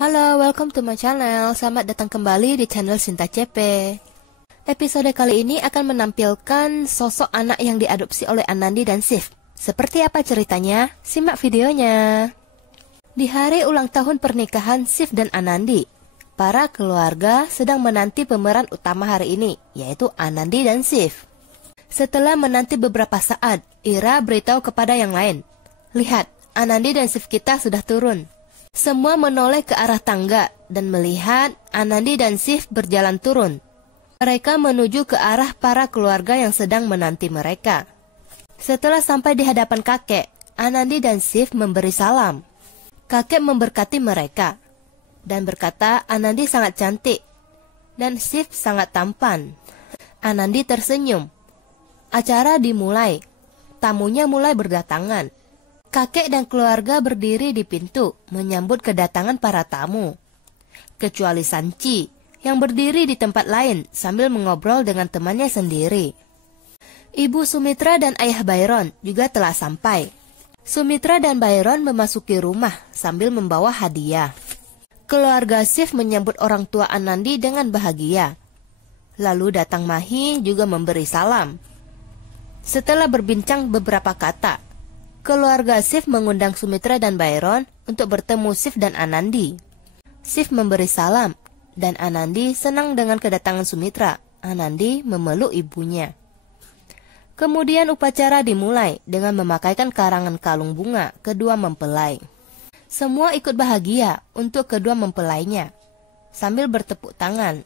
Halo, welcome to my channel. Selamat datang kembali di channel Sinta CP. Episode kali ini akan menampilkan sosok anak yang diadopsi oleh Anandi dan Sif. Seperti apa ceritanya? Simak videonya. Di hari ulang tahun pernikahan Sif dan Anandi, para keluarga sedang menanti pemeran utama hari ini, yaitu Anandi dan Sif. Setelah menanti beberapa saat, Ira beritahu kepada yang lain, "Lihat, Anandi dan Sif kita sudah turun." Semua menoleh ke arah tangga dan melihat Anandi dan Sif berjalan turun. Mereka menuju ke arah para keluarga yang sedang menanti mereka. Setelah sampai di hadapan kakek, Anandi dan Sif memberi salam. Kakek memberkati mereka dan berkata Anandi sangat cantik dan Sif sangat tampan. Anandi tersenyum. Acara dimulai. Tamunya mulai berdatangan. Kakek dan keluarga berdiri di pintu menyambut kedatangan para tamu. Kecuali Sanci yang berdiri di tempat lain sambil mengobrol dengan temannya sendiri. Ibu Sumitra dan ayah Byron juga telah sampai. Sumitra dan Byron memasuki rumah sambil membawa hadiah. Keluarga Sif menyambut orang tua Anandi dengan bahagia. Lalu datang Mahi juga memberi salam. Setelah berbincang beberapa kata, keluarga Sif mengundang Sumitra dan Byron untuk bertemu Sif dan Anandi. Sif memberi salam, dan Anandi senang dengan kedatangan Sumitra. Anandi memeluk ibunya. Kemudian upacara dimulai dengan memakaikan karangan kalung bunga kedua mempelai. Semua ikut bahagia untuk kedua mempelainya, sambil bertepuk tangan.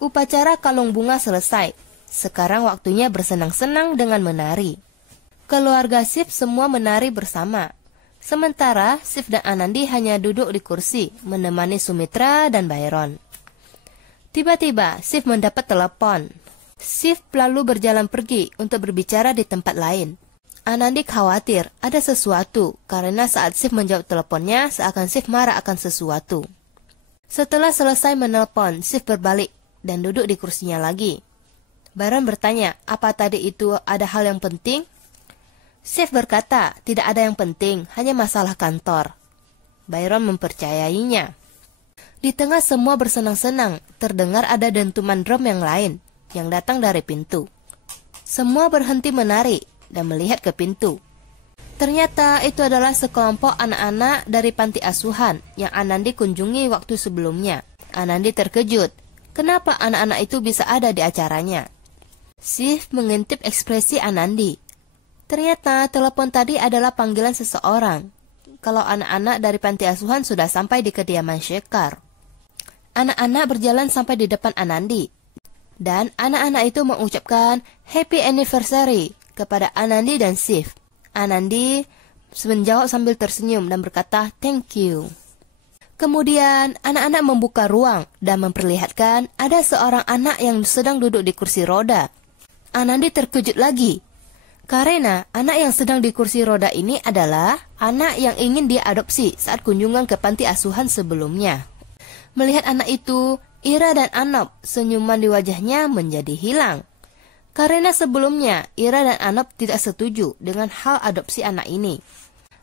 Upacara kalung bunga selesai. Sekarang waktunya bersenang-senang dengan menari. Keluarga Sif semua menari bersama. Sementara Sif dan Anandi hanya duduk di kursi menemani Sumitra dan Byron. Tiba-tiba Sif mendapat telepon. Sif lalu berjalan pergi untuk berbicara di tempat lain. Anandi khawatir ada sesuatu karena saat Sif menjawab teleponnya seakan Sif marah akan sesuatu. Setelah selesai menelpon, Sif berbalik dan duduk di kursinya lagi. Byron bertanya, apa tadi itu ada hal yang penting? Sif berkata, tidak ada yang penting, hanya masalah kantor. Byron mempercayainya. Di tengah semua bersenang-senang, terdengar ada dentuman drum yang lain, yang datang dari pintu. Semua berhenti menari, dan melihat ke pintu. Ternyata itu adalah sekelompok anak-anak dari panti asuhan, yang Anandi kunjungi waktu sebelumnya. Anandi terkejut, kenapa anak-anak itu bisa ada di acaranya? Sif mengintip ekspresi Anandi. Ternyata telepon tadi adalah panggilan seseorang. Kalau anak-anak dari panti asuhan sudah sampai di kediaman Shekhar. Anak-anak berjalan sampai di depan Anandi. Dan anak-anak itu mengucapkan Happy Anniversary kepada Anandi dan Sif. Anandi menjawab sambil tersenyum dan berkata Thank you. Kemudian anak-anak membuka ruang dan memperlihatkan ada seorang anak yang sedang duduk di kursi roda. Anandi terkejut lagi. Karena anak yang sedang di kursi roda ini adalah anak yang ingin dia adopsi saat kunjungan ke panti asuhan sebelumnya. Melihat anak itu, Ira dan Anop senyuman di wajahnya menjadi hilang. Karena sebelumnya Ira dan Anop tidak setuju dengan hal adopsi anak ini.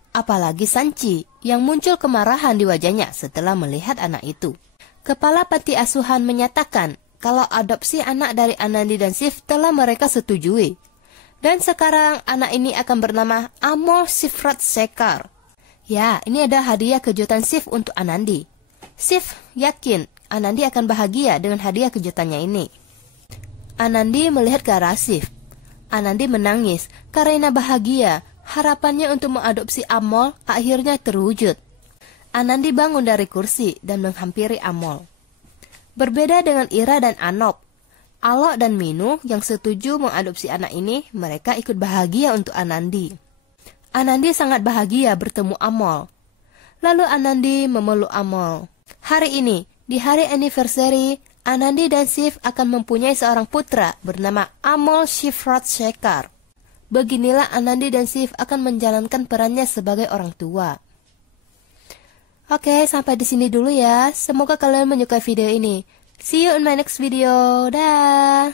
Apalagi Sanci yang muncul kemarahan di wajahnya setelah melihat anak itu. Kepala panti asuhan menyatakan kalau adopsi anak dari Anandi dan Sif telah mereka setujui. Dan sekarang anak ini akan bernama Amol Shifrat Shekhar. Ya, ini ada hadiah kejutan Sif untuk Anandi. Sif yakin Anandi akan bahagia dengan hadiah kejutannya ini. Anandi melihat ke arah Sif. Anandi menangis karena bahagia. Harapannya untuk mengadopsi Amol akhirnya terwujud. Anandi bangun dari kursi dan menghampiri Amol. Berbeda dengan Ira dan Anop, Alok dan Minu yang setuju mengadopsi anak ini, mereka ikut bahagia untuk Anandi. Anandi sangat bahagia bertemu Amol. Lalu Anandi memeluk Amol. Hari ini, di hari anniversary, Anandi dan Sif akan mempunyai seorang putra bernama Amol Shifrat Shekhar. Beginilah Anandi dan Sif akan menjalankan perannya sebagai orang tua. Oke, sampai di sini dulu ya. Semoga kalian menyukai video ini. See you in my next video. Dah.